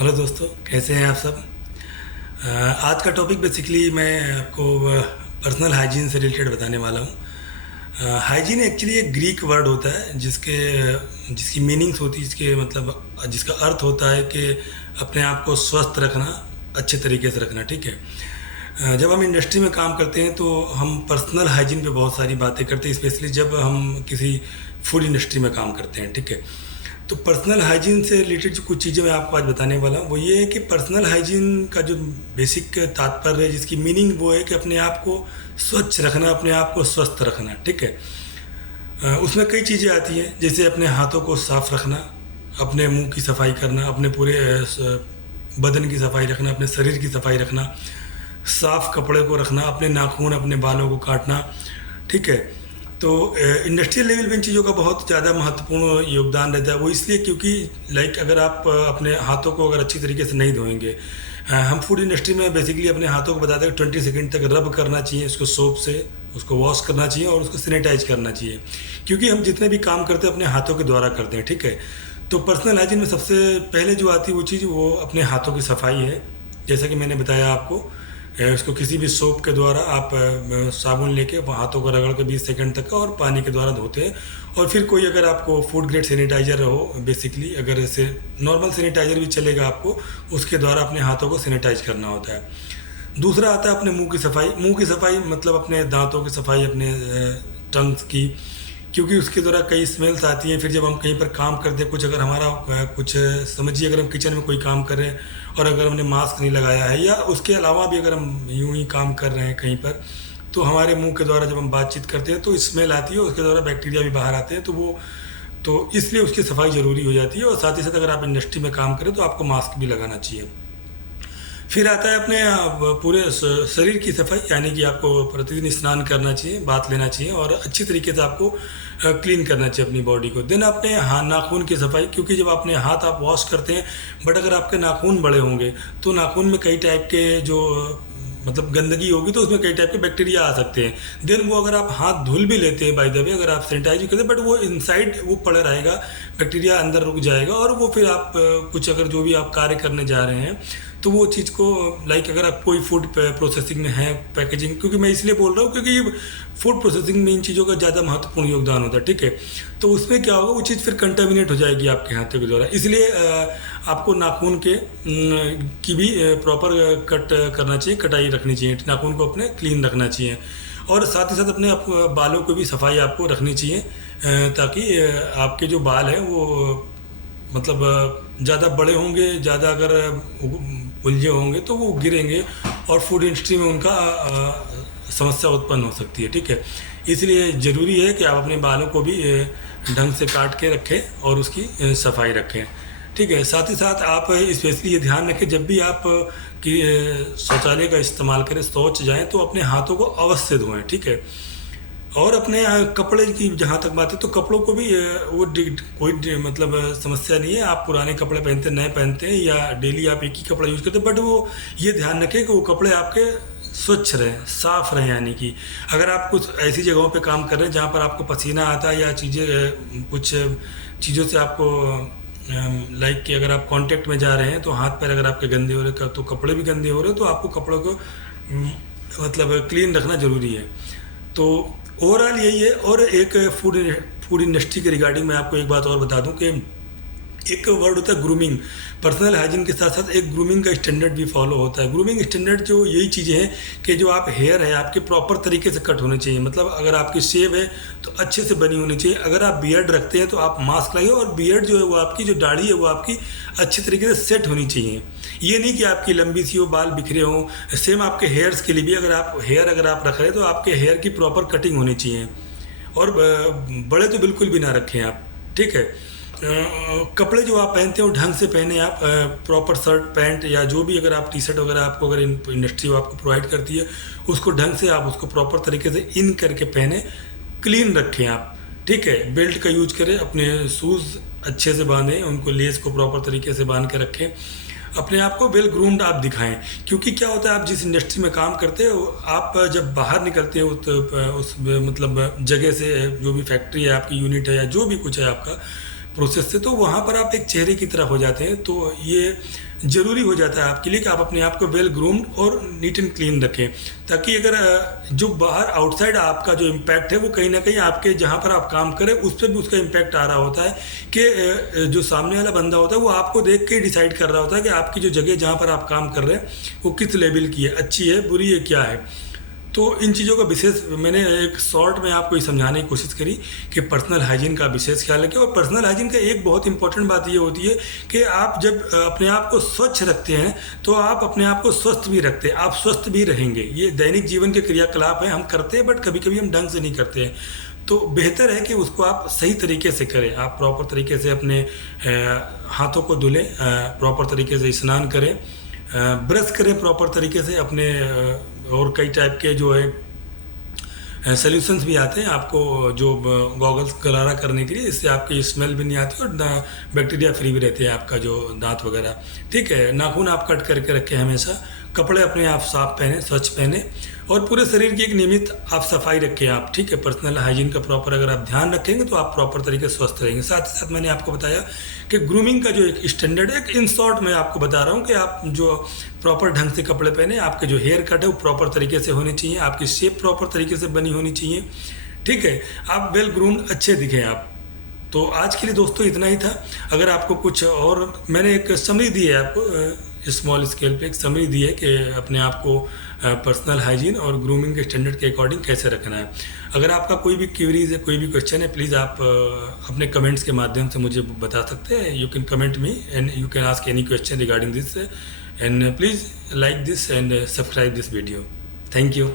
Hello दोस्तों, कैसे हैं आप सब। आज का टॉपिक बेसिकली मैं आपको पर्सनल हाइजीन से रिलेटेड बताने वाला हूँ। हाइजीन एक्चुअली एक ग्रीक वर्ड होता है जिसकी मीनिंग्स होती है, जिसके मतलब जिसका अर्थ होता है कि अपने आप को स्वस्थ रखना, अच्छे तरीके से रखना। ठीक है। जब हम इंडस्ट्री में काम करते हैं तो हम पर्सनल हाइजीन पे बहुत सारी बातें करते हैं, स्पेशली जब हम किसी फूड इंडस्ट्री में काम करते हैं। ठीक है। तो पर्सनल हाइजीन से रिलेटेड जो कुछ चीज़ें मैं आपको आज बताने वाला हूँ वो ये है कि पर्सनल हाइजीन का जो बेसिक तात्पर्य है, जिसकी मीनिंग वो है कि अपने आप को स्वच्छ रखना, अपने आप को स्वस्थ रखना। ठीक है। उसमें कई चीज़ें आती हैं, जैसे अपने हाथों को साफ रखना, अपने मुंह की सफाई करना, अपने पूरे बदन की सफाई रखना, अपने शरीर की सफाई रखना, साफ कपड़े को रखना, अपने नाखून अपने बालों को काटना। ठीक है। तो इंडस्ट्रियल लेवल पे इन चीज़ों का बहुत ज़्यादा महत्वपूर्ण योगदान रहता है। वो इसलिए क्योंकि अगर आप अपने हाथों को अगर अच्छी तरीके से नहीं धोएंगे, हम फूड इंडस्ट्री में बेसिकली अपने हाथों को बताते हैं 20 सेकंड तक रब करना चाहिए, उसको सोप से उसको वॉश करना चाहिए और उसको सैनिटाइज करना चाहिए, क्योंकि हम जितने भी काम करते हैं अपने हाथों के द्वारा करते हैं। ठीक है। तो पर्सनल हाइजीन में सबसे पहले जो आती है वो चीज़ वो अपने हाथों की सफाई है। जैसा कि मैंने बताया आपको, उसको किसी भी सोप के द्वारा आप साबुन लेके हाथों को रगड़ के 20 सेकंड तक का और पानी के द्वारा धोते हैं। और फिर कोई अगर आपको फूड ग्रेड सैनिटाइज़र हो, बेसिकली अगर ऐसे नॉर्मल सैनिटाइज़र भी चलेगा आपको, उसके द्वारा अपने हाथों को सैनिटाइज करना होता है। दूसरा आता है अपने मुंह की सफाई। मुंह की सफाई मतलब अपने दांतों की सफाई, अपने टंग्स की, क्योंकि उसके द्वारा कई स्मेल्स आती हैं। फिर जब हम कहीं पर काम करते हैं, कुछ अगर हमारा कुछ समझिए अगर हम किचन में कोई काम कर रहे हैं और अगर हमने मास्क नहीं लगाया है, या उसके अलावा भी अगर हम यूं ही काम कर रहे हैं कहीं पर, तो हमारे मुंह के द्वारा जब हम बातचीत करते हैं तो स्मेल आती है, उसके द्वारा बैक्टीरिया भी बाहर आते हैं। तो इसलिए उसकी सफाई ज़रूरी हो जाती है। और साथ ही साथ अगर आप इंडस्ट्री में काम करें तो आपको मास्क भी लगाना चाहिए। फिर आता है अपने पूरे शरीर की सफाई, यानी कि आपको प्रतिदिन स्नान करना चाहिए, बाथ लेना चाहिए और अच्छी तरीके से आपको क्लीन करना चाहिए अपनी बॉडी को। देन अपने नाखून की सफाई, क्योंकि जब अपने हाथ आप वॉश करते हैं, बट अगर आपके नाखून बड़े होंगे तो नाखून में कई टाइप के जो मतलब गंदगी होगी, तो उसमें कई टाइप के बैक्टीरिया आ सकते हैं। देन वो अगर आप हाथ धुल भी लेते हैं, बाय द वे अगर आप सैनिटाइज भी करते हैं, बट वो इनसाइड वो पड़ा रहेगा, बैक्टीरिया अंदर रुक जाएगा और वो फिर आप कुछ अगर जो भी आप कार्य करने जा रहे हैं तो वो चीज़ को अगर आप कोई फूड प्रोसेसिंग में है, पैकेजिंग, क्योंकि मैं इसलिए बोल रहा हूँ क्योंकि फूड प्रोसेसिंग में इन चीज़ों का ज़्यादा महत्वपूर्ण योगदान होता है। ठीक है। तो उसमें क्या होगा, वो चीज़ फिर कंटामिनेट हो जाएगी आपके हाथों के द्वारा। इसलिए आपको नाखून की भी प्रॉपर कट करना चाहिए, कटाई रखनी चाहिए, नाखून को अपने क्लीन रखना चाहिए। और साथ ही साथ अपने बालों को भी सफाई आपको रखनी चाहिए, ताकि आपके जो बाल हैं वो मतलब ज़्यादा बड़े होंगे, ज़्यादा अगर उलझे होंगे तो वो गिरेंगे और फूड इंडस्ट्री में उनका समस्या उत्पन्न हो सकती है। ठीक है। इसलिए ज़रूरी है कि आप अपने बालों को भी ढंग से काट के रखें और उसकी सफाई रखें। ठीक है। साथ ही साथ आप स्पेशली ये ध्यान रखें, जब भी आप कि शौचालय का इस्तेमाल करें, शौच जाएं तो अपने हाथों को अवश्य धोएं। ठीक है। और अपने कपड़े की जहाँ तक बात है, तो कपड़ों को भी कोई मतलब समस्या नहीं है। आप पुराने कपड़े पहनते हैं, नए पहनते हैं, या डेली आप एक ही कपड़ा यूज़ करते हैं, बट वो ये ध्यान रखें कि वो कपड़े आपके स्वच्छ रहें, साफ़ रहें। यानी कि अगर आप कुछ ऐसी जगहों पे काम कर रहे हैं जहाँ पर आपको पसीना आता है, या कुछ चीज़ों से आपको कि अगर आप कांटेक्ट में जा रहे हैं तो हाथ पैर अगर आपके गंदे हो रहे, तो कपड़े भी गंदे हो रहे, तो आपको कपड़ों को मतलब क्लीन रखना ज़रूरी है। तो ओवरऑल यही है। और एक फूड इंडस्ट्री के रिगार्डिंग मैं आपको एक बात और बता दूं कि एक वर्ड होता है ग्रूमिंग। पर्सनल हाइजीन के साथ साथ एक ग्रूमिंग का स्टैंडर्ड भी फॉलो होता है। ग्रूमिंग स्टैंडर्ड जो यही चीज़ें हैं कि जो आप हेयर है आपके प्रॉपर तरीके से कट होने चाहिए, मतलब अगर आपकी शेव है तो अच्छे से बनी होनी चाहिए। अगर आप बियर्ड रखते हैं तो आप मास्क लगाइए, और बियर्ड जो है वो आपकी जो दाढ़ी है वो आपकी अच्छी तरीके से सेट होनी चाहिए। ये नहीं कि आपकी लंबी सी हो, बाल बिखरे हों। सेम आपके हेयर्स के लिए भी अगर आप रख रहे हैं तो आपके हेयर की प्रॉपर कटिंग होनी चाहिए, और बड़े तो बिल्कुल भी ना रखें आप। ठीक है। कपड़े जो आप पहनते हो ढंग से पहने आप, प्रॉपर शर्ट पैंट या जो भी अगर आप टी शर्ट वगैरह आपको अगर इंडस्ट्री आपको प्रोवाइड करती है, उसको ढंग से आप उसको प्रॉपर तरीके से इन करके पहने, क्लीन रखें आप। ठीक है। बेल्ट का यूज करें, अपने शूज़ अच्छे से बांधें, उनको लेस को प्रॉपर तरीके से बांध के रखें, अपने आप को वेल ग्रूम्ड आप दिखाएं। क्योंकि क्या होता है, आप जिस इंडस्ट्री में काम करते हो, आप जब बाहर निकलते हो उस मतलब जगह से, जो भी फैक्ट्री है आपकी, यूनिट है या जो भी कुछ है आपका, प्रोसेस से, तो वहाँ पर आप एक चेहरे की तरह हो जाते हैं। तो ये ज़रूरी हो जाता है आपके लिए कि आप अपने आप को वेल ग्रूम्ड और नीट एंड क्लीन रखें, ताकि अगर जो बाहर आउटसाइड आपका जो इम्पैक्ट है वो कहीं ना कहीं आपके जहाँ पर आप काम करें उस पर भी उसका इम्पैक्ट आ रहा होता है, कि जो सामने वाला बंदा होता है वो आपको देख के डिसाइड कर रहा होता है कि आपकी जो जगह जहाँ पर आप काम कर रहे हैं वो किस लेवल की है, अच्छी है, बुरी है, क्या है। तो इन चीज़ों का विशेष मैंने एक शॉर्ट में आपको ये समझाने की कोशिश करी कि पर्सनल हाइजीन का विशेष ख्याल रखें। और पर्सनल हाइजीन का एक बहुत इंपॉर्टेंट बात ये होती है कि आप जब अपने आप को स्वच्छ रखते हैं तो आप अपने आप को स्वस्थ भी रखते हैं, आप स्वस्थ भी रहेंगे। ये दैनिक जीवन के क्रियाकलाप हैं, हम करते हैं बट कभी कभी हम ढंग से नहीं करते हैं। तो बेहतर है कि उसको आप सही तरीके से करें, आप प्रॉपर तरीके से अपने हाथों को धुलें, प्रॉपर तरीके से स्नान करें, ब्रश करें प्रॉपर तरीके से अपने, और कई टाइप के जो है सॉल्यूशंस भी आते हैं आपको जो गॉगल्स गरारा करने के लिए, इससे आपकी स्मेल भी नहीं आती और बैक्टीरिया फ्री भी रहते हैं आपका जो दांत वगैरह। ठीक है, नाखून आप कट करके रखें हमेशा, कपड़े अपने आप साफ पहने, स्वच्छ पहने, और पूरे शरीर की एक नियमित आप सफाई रखें आप। ठीक है, पर्सनल हाइजीन का प्रॉपर अगर आप ध्यान रखेंगे तो आप प्रॉपर तरीके से स्वस्थ रहेंगे। साथ ही साथ मैंने आपको बताया कि ग्रूमिंग का जो एक स्टैंडर्ड है, इन शॉर्ट मैं आपको बता रहा हूँ कि आप जो प्रॉपर ढंग से कपड़े पहने, आपके जो हेयर कट है वो प्रॉपर तरीके से होनी चाहिए, आपकी शेप प्रॉपर तरीके से बनी होनी चाहिए। ठीक है, आप वेल ग्रूम्ड अच्छे दिखें आप। तो आज के लिए दोस्तों इतना ही था। अगर आपको कुछ और, मैंने एक समरी दी है आपको स्मॉल स्केल पे, एक समरी दी है कि अपने आप को पर्सनल हाइजीन और ग्रूमिंग के स्टैंडर्ड के अकॉर्डिंग कैसे रखना है। अगर आपका कोई भी क्वेरीज है, कोई भी क्वेश्चन है, प्लीज़ आप अपने कमेंट्स के माध्यम से मुझे बता सकते हैं। You can comment me and you can ask any question regarding this, and please like this and subscribe this video. Thank you.